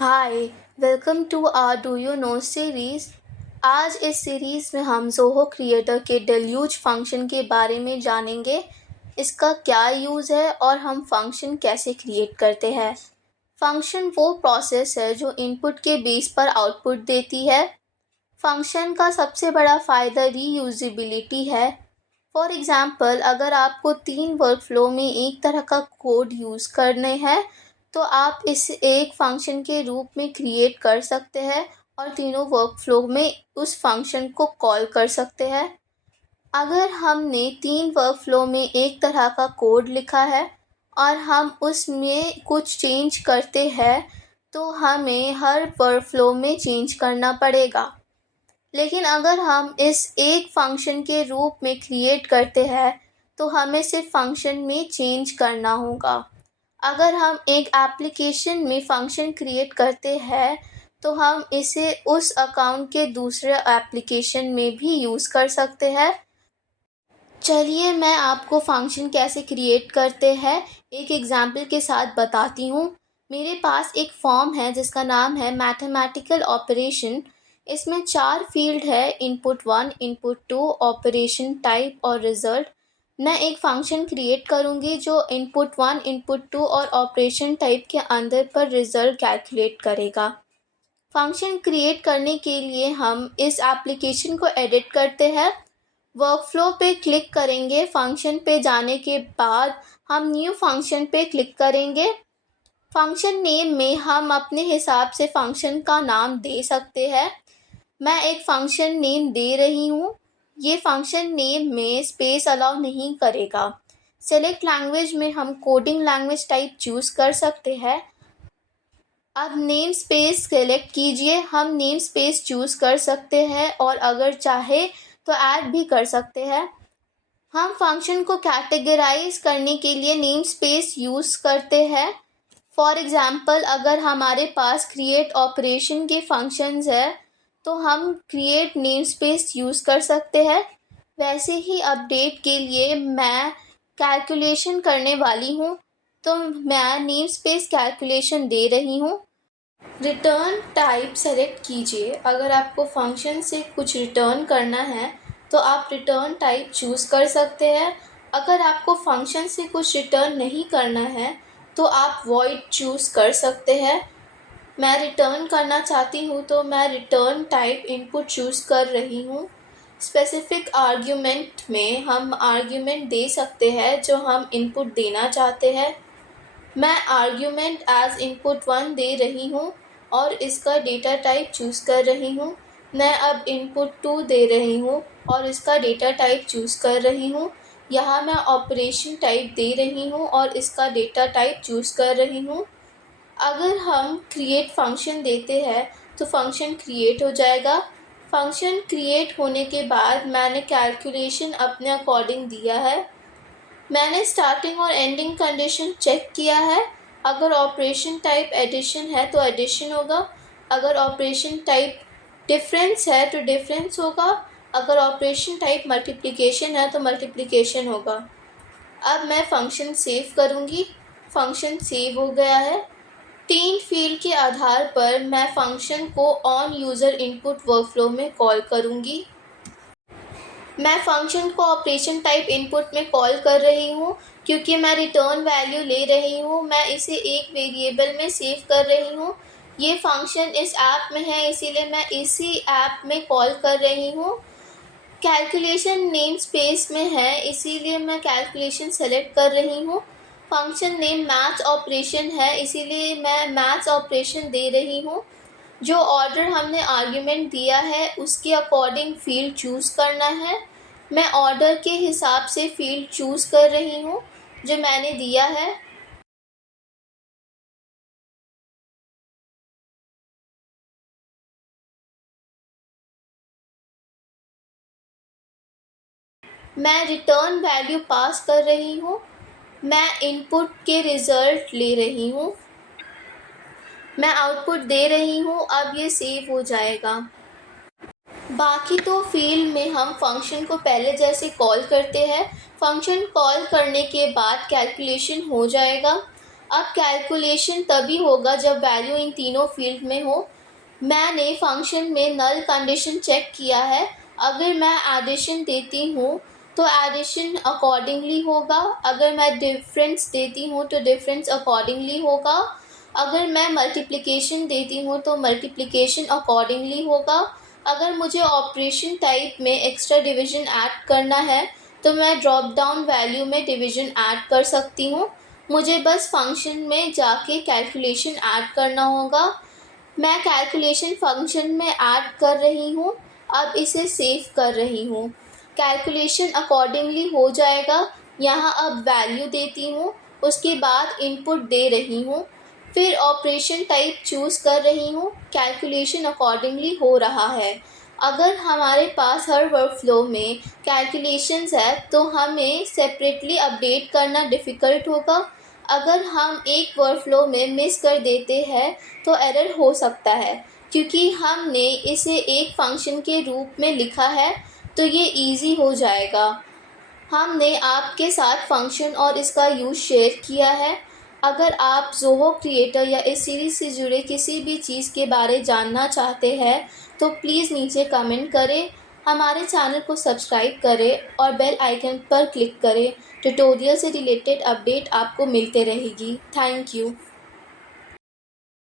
Hi, welcome to our do you know series. आज इस series में हम ज़ोहो क्रिएटर के डेल्यूज फंक्शन के बारे में जानेंगे। इसका क्या यूज़ है और हम फंक्शन कैसे क्रिएट करते हैं। फंक्शन वो प्रोसेस है जो इनपुट के बेस पर आउटपुट देती है। फंक्शन का सबसे बड़ा फ़ायदा रीयूजेबिलिटी है। फॉर एग्ज़ाम्पल, अगर आपको 3 वर्कफ़्लो में एक तरह का कोड यूज़ करने हैं, तो आप इसे एक फ़ंक्शन के रूप में क्रिएट कर सकते हैं और तीनों वर्कफ़्लो में उस फ़ंक्शन को कॉल कर सकते हैं। अगर हमने 3 वर्कफ़्लो में एक तरह का कोड लिखा है और हम उसमें कुछ चेंज करते हैं, तो हमें हर वर्कफ़्लो में चेंज करना पड़ेगा। लेकिन अगर हम इस एक फ़ंक्शन के रूप में क्रिएट करते हैं, तो हमें सिर्फ फ़ंक्शन में चेंज करना होगा। अगर हम एक एप्लीकेशन में फ़ंक्शन क्रिएट करते हैं, तो हम इसे उस अकाउंट के दूसरे एप्लीकेशन में भी यूज़ कर सकते हैं। चलिए मैं आपको फ़ंक्शन कैसे क्रिएट करते हैं एक एग्ज़ाम्पल के साथ बताती हूँ। मेरे पास एक फॉर्म है जिसका नाम है मैथमेटिकल ऑपरेशन। इसमें 4 फील्ड है, इनपुट 1, इनपुट 2, ऑपरेशन टाइप और रिज़ल्ट। मैं एक फ़ंक्शन क्रिएट करूँगी जो इनपुट 1, इनपुट 2 और ऑपरेशन टाइप के अंदर पर रिज़ल्ट कैलकुलेट करेगा। फ़ंक्शन क्रिएट करने के लिए हम इस एप्लीकेशन को एडिट करते हैं। वर्कफ्लो पे क्लिक करेंगे। फंक्शन पे जाने के बाद हम न्यू फंक्शन पे क्लिक करेंगे। फंक्शन नेम में हम अपने हिसाब से फंक्शन का नाम दे सकते हैं। मैं एक फंक्शन नेम दे रही हूँ। ये फंक्शन नेम में स्पेस अलाउ नहीं करेगा। सेलेक्ट लैंग्वेज में हम कोडिंग लैंग्वेज टाइप चूज़ कर सकते हैं। अब नेम स्पेस सेलेक्ट कीजिए। हम नेम स्पेस चूज़ कर सकते हैं और अगर चाहे तो ऐड भी कर सकते हैं। हम फंक्शन को कैटेगराइज करने के लिए नेम स्पेस यूज़ करते हैं। फॉर एग्ज़ाम्पल, अगर हमारे पास क्रिएट ऑपरेशन के फंक्शंस है, तो हम क्रिएट नेम स्पेस यूज़ कर सकते हैं। वैसे ही अपडेट के लिए मैं कैलकुलेशन करने वाली हूँ, तो मैं नेम स्पेस कैलकुलेशन दे रही हूँ। रिटर्न टाइप सेलेक्ट कीजिए। अगर आपको फंक्शन से कुछ रिटर्न करना है, तो आप रिटर्न टाइप चूज़ कर सकते हैं। अगर आपको फंक्शन से कुछ रिटर्न नहीं करना है, तो आप वॉइड चूज़ कर सकते हैं। मैं रिटर्न करना चाहती हूँ, तो मैं रिटर्न टाइप इनपुट चूज़ कर रही हूँ। स्पेसिफिक आर्ग्यूमेंट में हम आर्ग्यूमेंट दे सकते हैं जो हम इनपुट देना चाहते हैं। मैं आर्ग्यूमेंट एज इनपुट 1 दे रही हूँ और इसका डेटा टाइप चूज़ कर रही हूँ। मैं अब इनपुट 2 दे रही हूँ और इसका डेटा टाइप चूज़ कर रही हूँ। यहाँ मैं ऑपरेशन टाइप दे रही हूँ और इसका डेटा टाइप चूज़ कर रही हूँ। अगर हम क्रिएट फंक्शन देते हैं, तो फंक्शन क्रिएट हो जाएगा। फंक्शन क्रिएट होने के बाद मैंने कैलकुलेशन अपने अकॉर्डिंग दिया है। मैंने स्टार्टिंग और एंडिंग कंडीशन चेक किया है। अगर ऑपरेशन टाइप एडिशन है तो एडिशन होगा। अगर ऑपरेशन टाइप डिफरेंस है तो डिफरेंस होगा। अगर ऑपरेशन टाइप मल्टीप्लिकेशन है तो मल्टीप्लिकेशन होगा। अब मैं फंक्शन सेव करूँगी। फंक्शन सेव हो गया है। 3 फील्ड के आधार पर मैं फंक्शन को ऑन यूज़र इनपुट वर्कफ्लो में कॉल करूँगी। मैं फंक्शन को ऑपरेशन टाइप इनपुट में कॉल कर रही हूँ क्योंकि मैं रिटर्न वैल्यू ले रही हूँ। मैं इसे एक वेरिएबल में सेव कर रही हूँ। ये फंक्शन इस ऐप में है, इसीलिए मैं इसी ऐप में कॉल कर रही हूँ। कैलकुलेशन नेम स्पेस में है, इसीलिए मैं कैलकुलेशन सेलेक्ट कर रही हूँ। फंक्शन नेम मैथ्स ऑपरेशन है, इसीलिए मैं मैथ्स ऑपरेशन दे रही हूँ। जो ऑर्डर हमने आर्ग्यूमेंट दिया है उसके अकॉर्डिंग फील्ड चूज़ करना है। मैं ऑर्डर के हिसाब से फील्ड चूज़ कर रही हूँ जो मैंने दिया है। मैं रिटर्न वैल्यू पास कर रही हूँ। मैं इनपुट के रिज़ल्ट ले रही हूँ। मैं आउटपुट दे रही हूँ। अब ये सेव हो जाएगा। बाकी तो फील्ड में हम फंक्शन को पहले जैसे कॉल करते हैं। फंक्शन कॉल करने के बाद कैलकुलेशन हो जाएगा। अब कैलकुलेशन तभी होगा जब वैल्यू इन तीनों फील्ड में हो। मैंने फंक्शन में नल कंडीशन चेक किया है। अगर मैं एडिशन देती हूँ तो एडिशन अकॉर्डिंगली होगा, अगर मैं डिफरेंस देती हूँ तो डिफरेंस अकॉर्डिंगली होगा, अगर मैं मल्टीप्लिकेशन देती हूँ तो मल्टीप्लिकेशन अकॉर्डिंगली होगा। अगर मुझे ऑपरेशन टाइप में एक्स्ट्रा डिवीजन ऐड करना है तो मैं ड्रॉप डाउन वैल्यू में डिवीजन ऐड कर सकती हूँ। मुझे बस फंक्शन में जाके कैलकुलेशन ऐड करना होगा। मैं कैलकुलेशन फंक्शन में ऐड कर रही हूँ। अब इसे सेव कर रही हूँ। कैलकुलेशन अकॉर्डिंगली हो जाएगा। यहाँ अब वैल्यू देती हूँ, उसके बाद इनपुट दे रही हूँ, फिर ऑपरेशन टाइप चूज़ कर रही हूँ। कैलकुलेशन अकॉर्डिंगली हो रहा है। अगर हमारे पास हर वर्कफ्लो में कैलकुलेशंस है तो हमें सेपरेटली अपडेट करना डिफ़िकल्ट होगा। अगर हम एक वर्कफ्लो में मिस कर देते हैं तो एरर हो सकता है, क्योंकि हमने इसे एक फंक्शन के रूप में लिखा है। तो ये इजी हो जाएगा। हमने आपके साथ फंक्शन और इसका यूज़ शेयर किया है। अगर आप ज़ोहो क्रिएटर या इस सीरीज़ से जुड़े किसी भी चीज़ के बारे जानना चाहते हैं तो प्लीज़ नीचे कमेंट करें। हमारे चैनल को सब्सक्राइब करें और बेल आइकन पर क्लिक करें। ट्यूटोरियल से रिलेटेड अपडेट आपको मिलते रहेगी। Thank you.